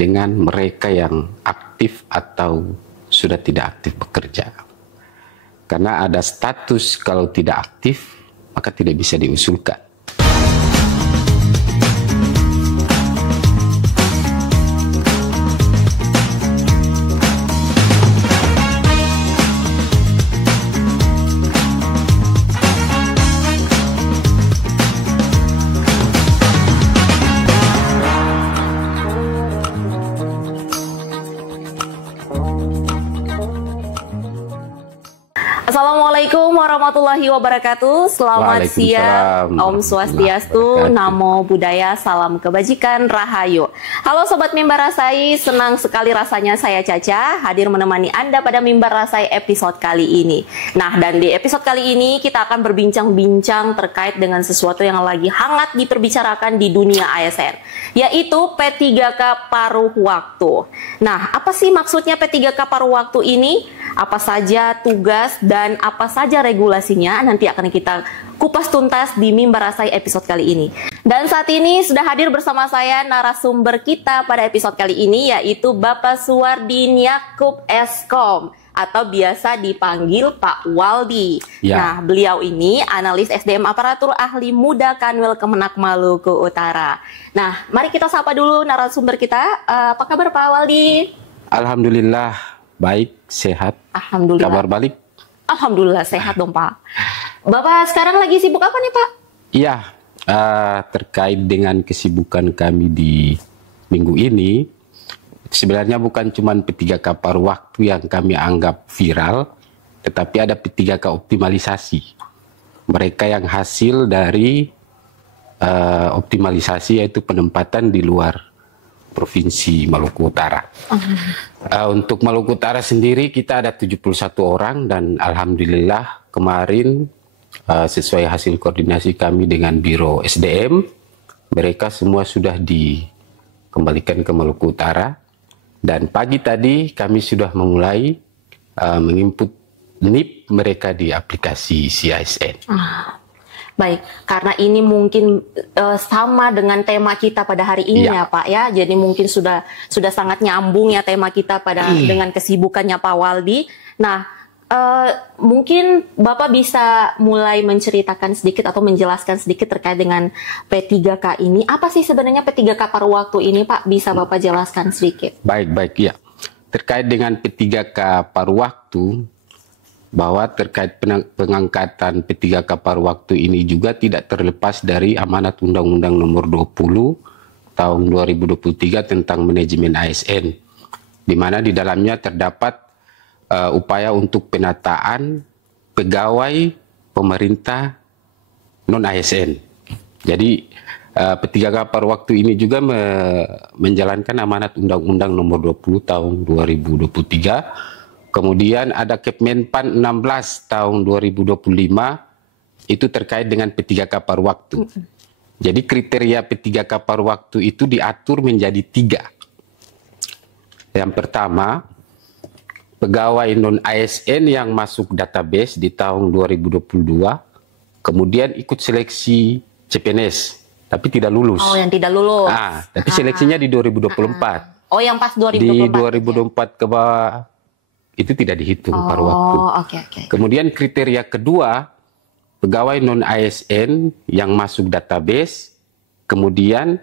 dengan mereka yang aktif atau sudah tidak aktif bekerja. Karena ada status kalau tidak aktif, maka tidak bisa diusulkan. Assalamualaikum warahmatullahi wabarakatuh. Selamat siang, Om Swastiastu, Namo Buddhaya, salam kebajikan, Rahayu. Halo Sobat Mimbar Rasai, senang sekali rasanya saya Caca hadir menemani Anda pada Mimbar Rasai episode kali ini. Nah, dan di episode kali ini kita akan berbincang-bincang terkait dengan sesuatu yang lagi hangat diperbicarakan di dunia ASN, yaitu P3K paruh waktu. Nah, apa sih maksudnya P3K paruh waktu ini? Apa saja tugas dan apa saja regulasinya nanti akan kita kupas tuntas di Mimbar Rasai episode kali ini. Dan saat ini sudah hadir bersama saya narasumber kita pada episode kali ini, yaitu Bapak Suwardin Yakub Eskom atau biasa dipanggil Pak Waldi. Ya. Nah, beliau ini analis SDM aparatur ahli muda Kanwil Kemenak Maluku Utara. Nah, mari kita sapa dulu narasumber kita. Apa kabar Pak Waldi? Alhamdulillah baik, sehat. Alhamdulillah. Kabar balik? Alhamdulillah sehat dong Pak. Bapak sekarang lagi sibuk apa nih Pak? Iya, terkait dengan kesibukan kami di minggu ini, sebenarnya bukan cuma P3K paruh waktu yang kami anggap viral, tetapi ada P3K optimalisasi. Mereka yang hasil dari optimalisasi, yaitu penempatan di luar Provinsi Maluku Utara. Untuk Maluku Utara sendiri kita ada 71 orang dan alhamdulillah kemarin sesuai hasil koordinasi kami dengan Biro SDM, mereka semua sudah dikembalikan ke Maluku Utara dan pagi tadi kami sudah memulai menginput NIP mereka di aplikasi CISN. Baik, karena ini mungkin sama dengan tema kita pada hari ini ya Pak ya. Jadi mungkin sudah sangat nyambung ya tema kita pada dengan kesibukannya Pak Waldi. Nah, mungkin Bapak bisa mulai menceritakan sedikit atau menjelaskan sedikit terkait dengan P3K ini. Apa sih sebenarnya P3K paruh waktu ini Pak? Bisa Bapak jelaskan sedikit? Baik ya. Terkait dengan P3K paruh waktu, bahwa terkait pengangkatan P3K paruh waktu ini juga tidak terlepas dari amanat Undang-Undang Nomor 20 tahun 2023 tentang manajemen ASN, di mana di dalamnya terdapat upaya untuk penataan pegawai pemerintah non-ASN. Jadi P3K paruh waktu ini juga menjalankan amanat Undang-Undang Nomor 20 tahun 2023. Kemudian ada Kepmenpan 16 tahun 2025 itu terkait dengan P3K paruh waktu. Jadi kriteria P3K paruh waktu itu diatur menjadi 3. Yang pertama, pegawai non-ASN yang masuk database di tahun 2022, kemudian ikut seleksi CPNS, tapi tidak lulus. Oh, yang tidak lulus. Tapi seleksinya di 2024. Oh, yang pas 2024. Di 2024 ke bawah itu tidak dihitung paruh waktu. Okay. Kemudian kriteria kedua, pegawai non-ASN yang masuk database, kemudian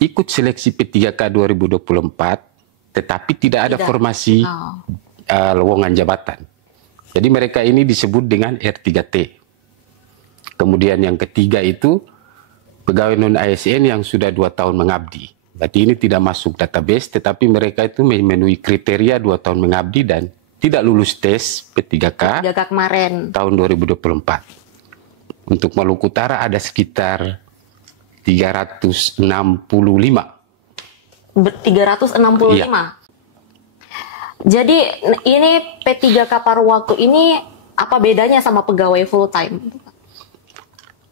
ikut seleksi P3K 2024, tetapi tidak ada formasi lowongan jabatan. Jadi mereka ini disebut dengan R3T. Kemudian yang ketiga itu, pegawai non-ASN yang sudah 2 tahun mengabdi. Berarti ini tidak masuk database, tetapi mereka itu memenuhi kriteria 2 tahun mengabdi dan tidak lulus tes P3K kemarin tahun 2024. Untuk Maluku Utara ada sekitar 365. 365. Iya. Jadi ini P3K paruh waktu ini apa bedanya sama pegawai full time?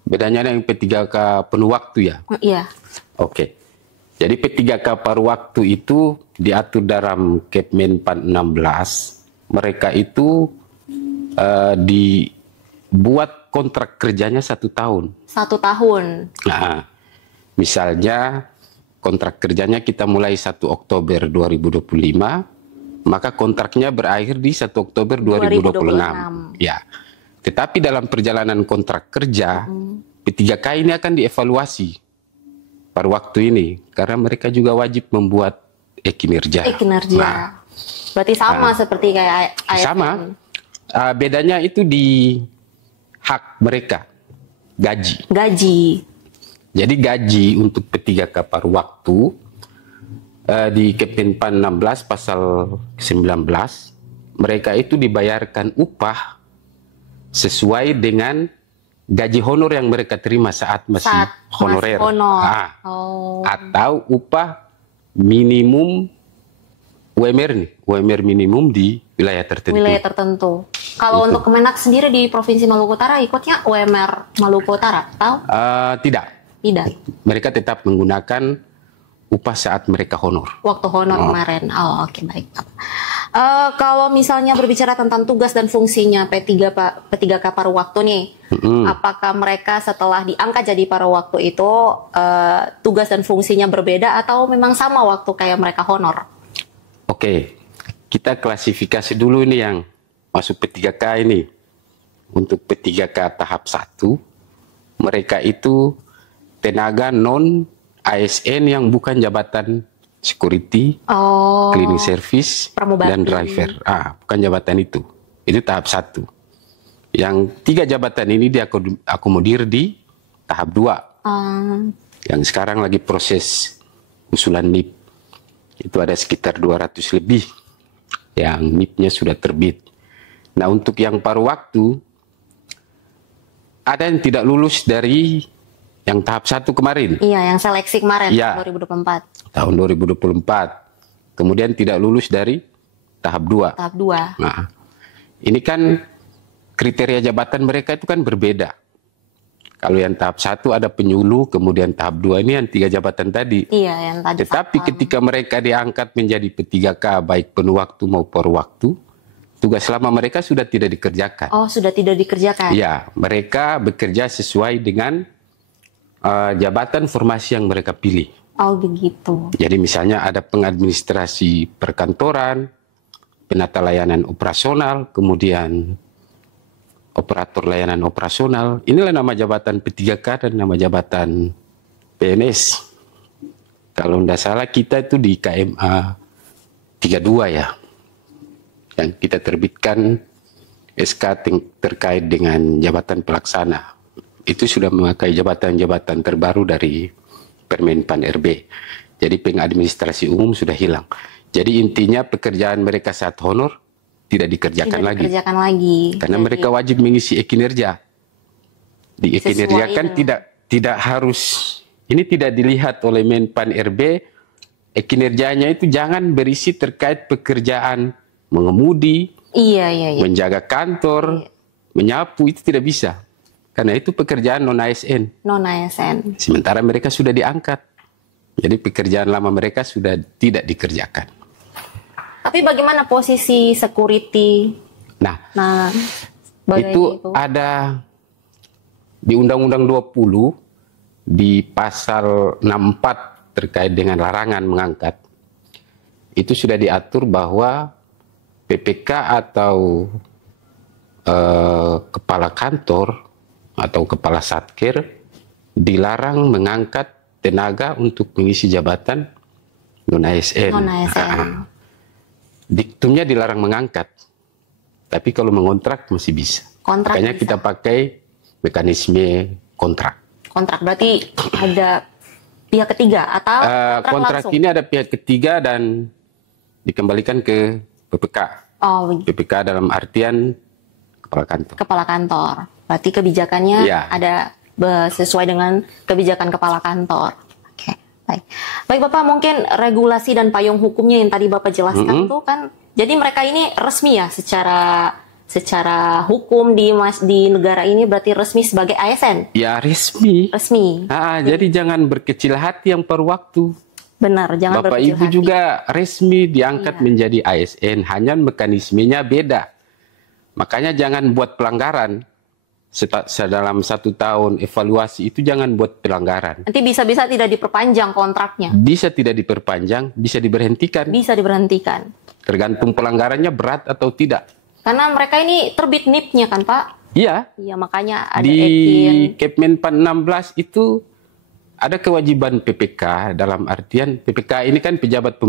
Bedanya yang P3K penuh waktu ya? Iya. Oke. Jadi P3K paruh waktu itu diatur dalam Kepmenpan 16. Mereka itu dibuat kontrak kerjanya 1 tahun. 1 tahun. Nah, misalnya kontrak kerjanya kita mulai 1 Oktober 2025, maka kontraknya berakhir di 1 Oktober 2026. Ya. Tetapi dalam perjalanan kontrak kerja, P3K ini akan dievaluasi pada waktu ini, karena mereka juga wajib membuat e-kinerja. E-kinerja. Berarti sama seperti kayak ASN. Sama. Bedanya itu di hak mereka, gaji. Gaji. Jadi gaji untuk P3K paruh waktu di Kemenpan 16 pasal 19, mereka itu dibayarkan upah sesuai dengan gaji honor yang mereka terima saat masih honorer. Atau upah minimum UMR nih, UMR minimum di wilayah tertentu. Wilayah tertentu. Kalau untuk Kemenak sendiri di Provinsi Maluku Utara ikutnya UMR Maluku Utara, tahu? Tidak. Tidak. Mereka tetap menggunakan upah saat mereka honor. Waktu honor kemarin. Oh, oke, baik. Kalau misalnya berbicara tentang tugas dan fungsinya P3K paruh waktu nih, apakah mereka setelah diangkat jadi paruh waktu itu tugas dan fungsinya berbeda atau memang sama waktu kayak mereka honor? Oke, kita klasifikasi dulu ini yang masuk P3K ini. Untuk P3K tahap 1, mereka itu tenaga non ASN yang bukan jabatan security, cleaning service, dan driver. Bukan jabatan itu. Itu tahap 1. Yang 3 jabatan ini diakomodir di tahap 2. Yang sekarang lagi proses usulan NIP. Itu ada sekitar 200 lebih yang NIP-nya sudah terbit. Nah, untuk yang paruh waktu, ada yang tidak lulus dari yang tahap 1 kemarin. Iya, yang seleksi kemarin, ya, 2024. Tahun 2024. Kemudian tidak lulus dari tahap 2. Tahap 2. Nah, ini kan kriteria jabatan mereka itu kan berbeda. Kalau yang tahap 1 ada penyuluh, kemudian tahap 2 ini yang 3 jabatan tadi. Iya, yang tadi. Tetapi ketika mereka diangkat menjadi P3K, baik penuh waktu maupun paruh waktu, tugas lama mereka sudah tidak dikerjakan. Oh, sudah tidak dikerjakan? Iya, mereka bekerja sesuai dengan jabatan formasi yang mereka pilih. Oh, begitu. Jadi misalnya ada pengadministrasi perkantoran, penata layanan operasional, kemudian operator layanan operasional. Inilah nama jabatan P3K dan nama jabatan PNS. Kalau tidak salah kita itu di KMA 32 ya, yang kita terbitkan SK terkait dengan jabatan pelaksana. Itu sudah memakai jabatan-jabatan terbaru dari Permenpan RB. Jadi pengadministrasi umum sudah hilang. Jadi intinya pekerjaan mereka saat honor tidak dikerjakan lagi. Karena mereka wajib mengisi e-kinerja. Di e-kinerja kan tidak harus, ini tidak dilihat oleh Menpan RB, e-kinerjanya itu jangan berisi terkait pekerjaan mengemudi, menjaga kantor, menyapu, itu tidak bisa. Karena itu pekerjaan non-ASN. Non-ASN. Sementara mereka sudah diangkat. Jadi pekerjaan lama mereka sudah tidak dikerjakan. Tapi bagaimana posisi security? Nah itu ada di Undang-Undang 20 di pasal 64 terkait dengan larangan mengangkat. Itu sudah diatur bahwa PPK atau kepala kantor atau kepala satker dilarang mengangkat tenaga untuk mengisi jabatan non-ASN. Diktumnya dilarang mengangkat, tapi kalau mengontrak masih bisa. Makanya kita pakai mekanisme kontrak. Kontrak berarti ada pihak ketiga atau kontrak langsung? Ini ada pihak ketiga dan dikembalikan ke PPK. PPK dalam artian kepala kantor. Kepala kantor. Berarti kebijakannya ada sesuai dengan kebijakan kepala kantor. Baik Bapak, mungkin regulasi dan payung hukumnya yang tadi Bapak jelaskan itu kan, jadi mereka ini resmi ya secara hukum di negara ini berarti resmi sebagai ASN? Ya resmi. Jadi jangan berkecil hati yang per waktu. Benar, jangan Bapak berkecil Ibu hati. juga resmi diangkat menjadi ASN, hanya mekanismenya beda. Makanya jangan buat pelanggaran. dalam 1 tahun evaluasi itu jangan buat pelanggaran. Nanti bisa-bisa tidak diperpanjang kontraknya. Bisa tidak diperpanjang, bisa diberhentikan. Bisa diberhentikan. Tergantung pelanggarannya berat atau tidak. Karena mereka ini terbit NIP-nya kan Pak? Iya. Iya, makanya ada di Ekin. Kepmen 16 itu ada kewajiban PPK, dalam artian PPK ini kan pejabat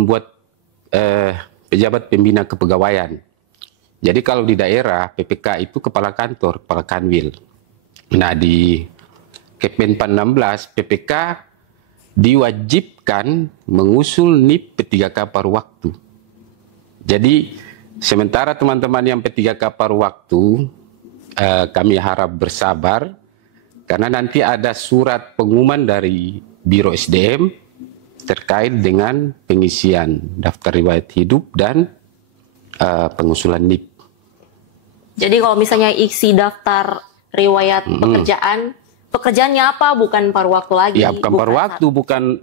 pembina kepegawaian. Jadi kalau di daerah PPK itu kepala kantor, kepala kanwil. Nah di Kepmen 16 PPK diwajibkan mengusul NIP P3K paruh waktu. Jadi sementara teman-teman yang P3K paruh waktu, kami harap bersabar karena nanti ada surat pengumuman dari Biro SDM terkait dengan pengisian daftar riwayat hidup dan pengusulan NIP. Jadi kalau misalnya isi daftar riwayat pekerjaannya apa? Bukan paruh waktu lagi. Ya, bukan paruh waktu, bukan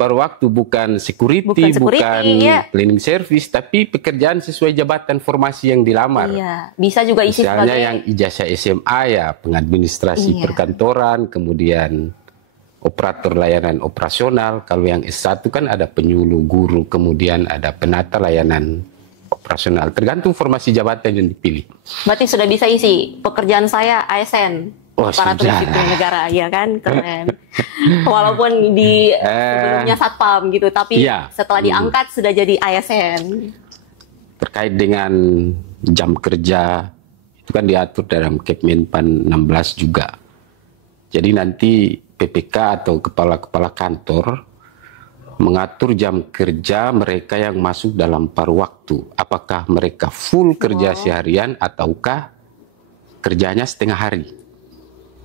paruh waktu, bukan security, bukan ya, cleaning service, tapi pekerjaan sesuai jabatan formasi yang dilamar. Iya, bisa juga isi misalnya sebagai yang ijazah SMA ya, pengadministrasi perkantoran, kemudian operator layanan operasional. Kalau yang S1 kan ada penyuluh guru, kemudian ada penata layanan operasional. Tergantung formasi jabatan yang dipilih. Berarti sudah bisa isi pekerjaan saya ASN. Aparatur sipil negara, ya kan, keren. Walaupun di sebelumnya satpam gitu, tapi setelah diangkat sudah jadi ASN. Terkait dengan jam kerja itu kan diatur dalam Kepmen 16 juga. Jadi nanti PPK atau kepala-kepala kantor mengatur jam kerja mereka yang masuk dalam paruh waktu. Apakah mereka full kerja seharian ataukah kerjanya setengah hari.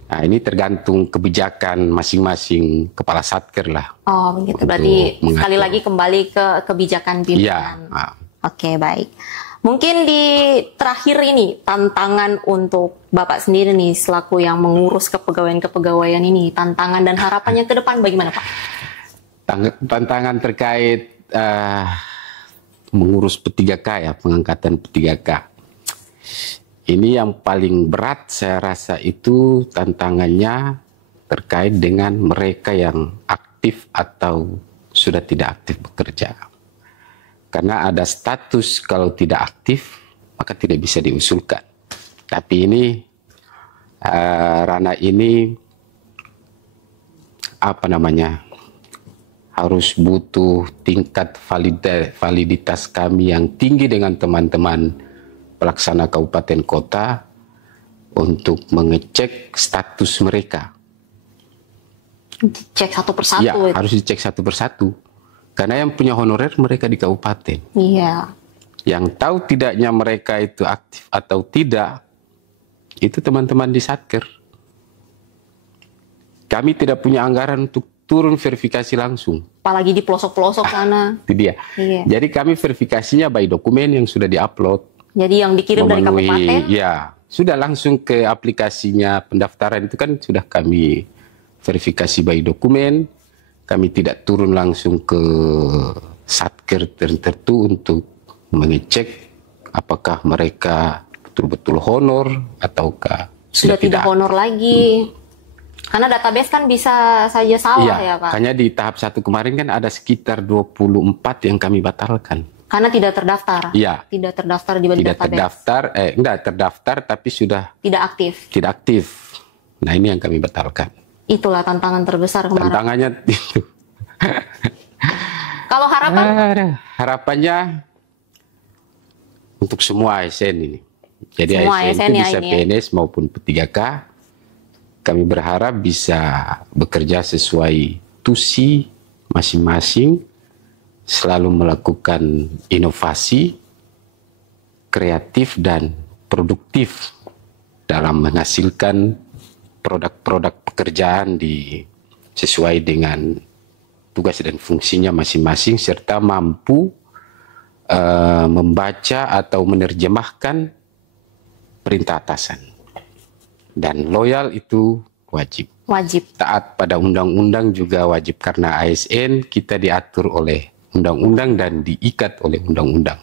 Nah, ini tergantung kebijakan masing-masing kepala satker lah. Oh, begitu. Berarti sekali lagi kembali ke kebijakan pimpinan. Ya. Oke, baik. Mungkin di terakhir ini, tantangan untuk Bapak sendiri nih, selaku yang mengurus kepegawaian-kepegawaian ini, tantangan dan harapannya ke depan bagaimana, Pak? Tantangan terkait mengurus P3K ya, pengangkatan P3K. Ini yang paling berat saya rasa itu tantangannya terkait dengan mereka yang aktif atau sudah tidak aktif bekerja. Karena ada status kalau tidak aktif maka tidak bisa diusulkan. Tapi ini ranah ini harus butuh tingkat validitas kami yang tinggi dengan teman-teman pelaksana kabupaten kota untuk mengecek status mereka. Cek satu persatu. Ya, harus dicek satu persatu. Karena yang punya honorer mereka di kabupaten. Iya. Yang tahu tidaknya mereka itu aktif atau tidak, itu teman-teman di Satker. Kami tidak punya anggaran untuk turun verifikasi langsung. Apalagi di pelosok-pelosok sana. Itu dia. Iya. Jadi kami verifikasinya by dokumen yang sudah diupload. Jadi yang dikirim dari kabupaten? Ya, sudah langsung ke aplikasinya pendaftaran itu kan sudah kami verifikasi by dokumen. Kami tidak turun langsung ke satker tertentu untuk mengecek apakah mereka betul-betul honor ataukah sudah tidak honor lagi. Karena database kan bisa saja salah ya Pak? Hanya di tahap 1 kemarin kan ada sekitar 24 yang kami batalkan. Karena tidak terdaftar? Iya. Tidak terdaftar di database? Enggak terdaftar tapi sudah tidak aktif? Tidak aktif. Nah ini yang kami batalkan. Itulah tantangan terbesar kemarin. Tantangannya itu. Kalau harapan? Harapannya untuk semua ASN ini. Jadi semua ASN itu bisa PNS maupun P3K. Kami berharap bisa bekerja sesuai tusi masing-masing, selalu melakukan inovasi, kreatif dan produktif dalam menghasilkan produk-produk pekerjaan sesuai dengan tugas dan fungsinya masing-masing, serta mampu membaca atau menerjemahkan perintah atasan. Dan loyal itu wajib. Wajib. Taat pada undang-undang juga wajib, karena ASN kita diatur oleh undang-undang dan diikat oleh undang-undang.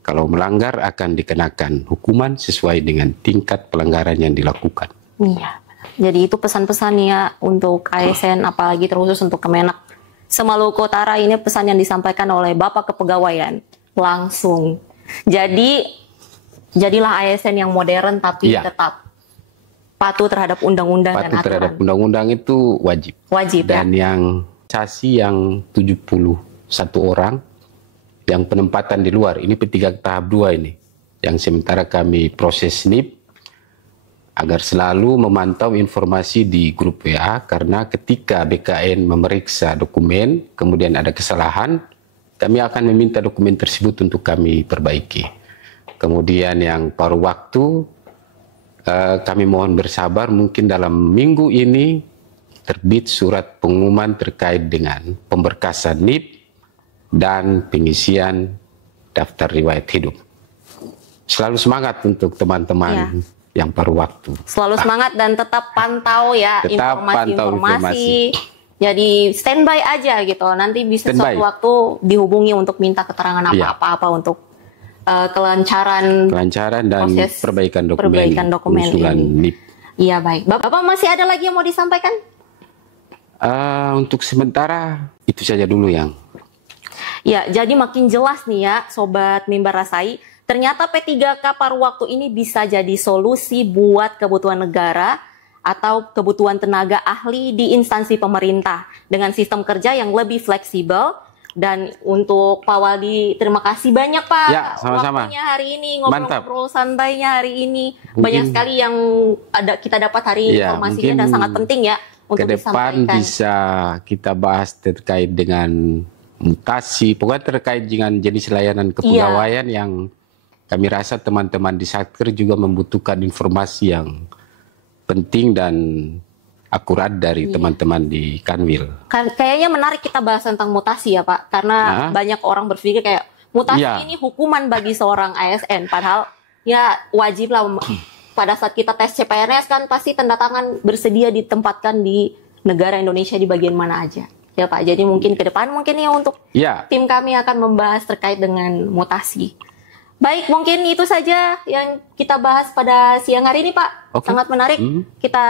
Kalau melanggar akan dikenakan hukuman sesuai dengan tingkat pelanggaran yang dilakukan. Iya. Jadi itu pesan-pesan ya untuk ASN, apalagi terkhusus untuk Kemenak Semaluku Utara. Ini pesan yang disampaikan oleh Bapak Kepegawaian langsung. Jadi jadilah ASN yang modern tapi tetap patuh terhadap undang-undang dan aturan. Patuh terhadap undang-undang itu wajib. Wajib. Dan yang sasi yang 71 orang yang penempatan di luar, ini P3 tahap 2 ini, yang sementara kami proses NIP agar selalu memantau informasi di grup WA, karena ketika BKN memeriksa dokumen kemudian ada kesalahan, kami akan meminta dokumen tersebut untuk kami perbaiki. Kemudian yang paruh waktu, kami mohon bersabar, mungkin dalam minggu ini terbit surat pengumuman terkait dengan pemberkasan NIP dan pengisian daftar riwayat hidup. Selalu semangat untuk teman-teman yang paruh waktu. Selalu semangat dan tetap pantau ya informasi-informasi. Jadi standby aja gitu. Nanti bisa suatu waktu dihubungi untuk minta keterangan apa-apa untuk kelancaran dan perbaikan dokumen ini. Iya, baik. Bapak masih ada lagi yang mau disampaikan? Untuk sementara itu saja dulu yang. Ya, jadi makin jelas nih ya, Sobat Mimbar Rasai, ternyata P3K paruh waktu ini bisa jadi solusi buat kebutuhan negara atau kebutuhan tenaga ahli di instansi pemerintah dengan sistem kerja yang lebih fleksibel. Dan untuk Pak Waldi, terima kasih banyak Pak sama-sama. Waktunya hari ini, ngobrol-ngobrol santainya hari ini. Banyak sekali yang kita dapat hari ini informasinya dan sangat penting ya untuk disampaikan. Ke depan bisa kita bahas terkait dengan mutasi, pokoknya terkait dengan jenis layanan kepegawaian yang kami rasa teman-teman di Satker juga membutuhkan informasi yang penting dan akurat dari teman-teman di Kanwil. Kayaknya menarik kita bahas tentang mutasi ya Pak, karena banyak orang berpikir kayak mutasi ini hukuman bagi seorang ASN, padahal ya wajib lah. Pada saat kita tes CPNS kan pasti tanda tangan bersedia ditempatkan di negara Indonesia di bagian mana aja. Ya Pak, jadi mungkin ke depan mungkin ya untuk tim kami akan membahas terkait dengan mutasi. Baik, mungkin itu saja yang kita bahas pada siang hari ini Pak. Sangat menarik. Kita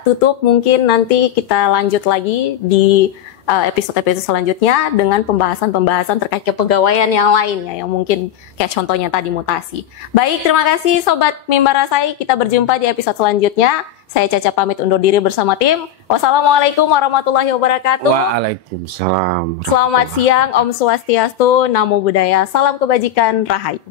tutup, mungkin nanti kita lanjut lagi di episode-episode selanjutnya dengan pembahasan-pembahasan terkait kepegawaian yang lainnya, yang mungkin kayak contohnya tadi mutasi. Baik, terima kasih Sobat Mimbar Rasai. Kita berjumpa di episode selanjutnya. Saya Caca pamit undur diri bersama tim. Wassalamualaikum warahmatullahi wabarakatuh. Waalaikumsalam. Selamat siang, Om Swastiastu, Namo Buddhaya, salam kebajikan, Rahayu.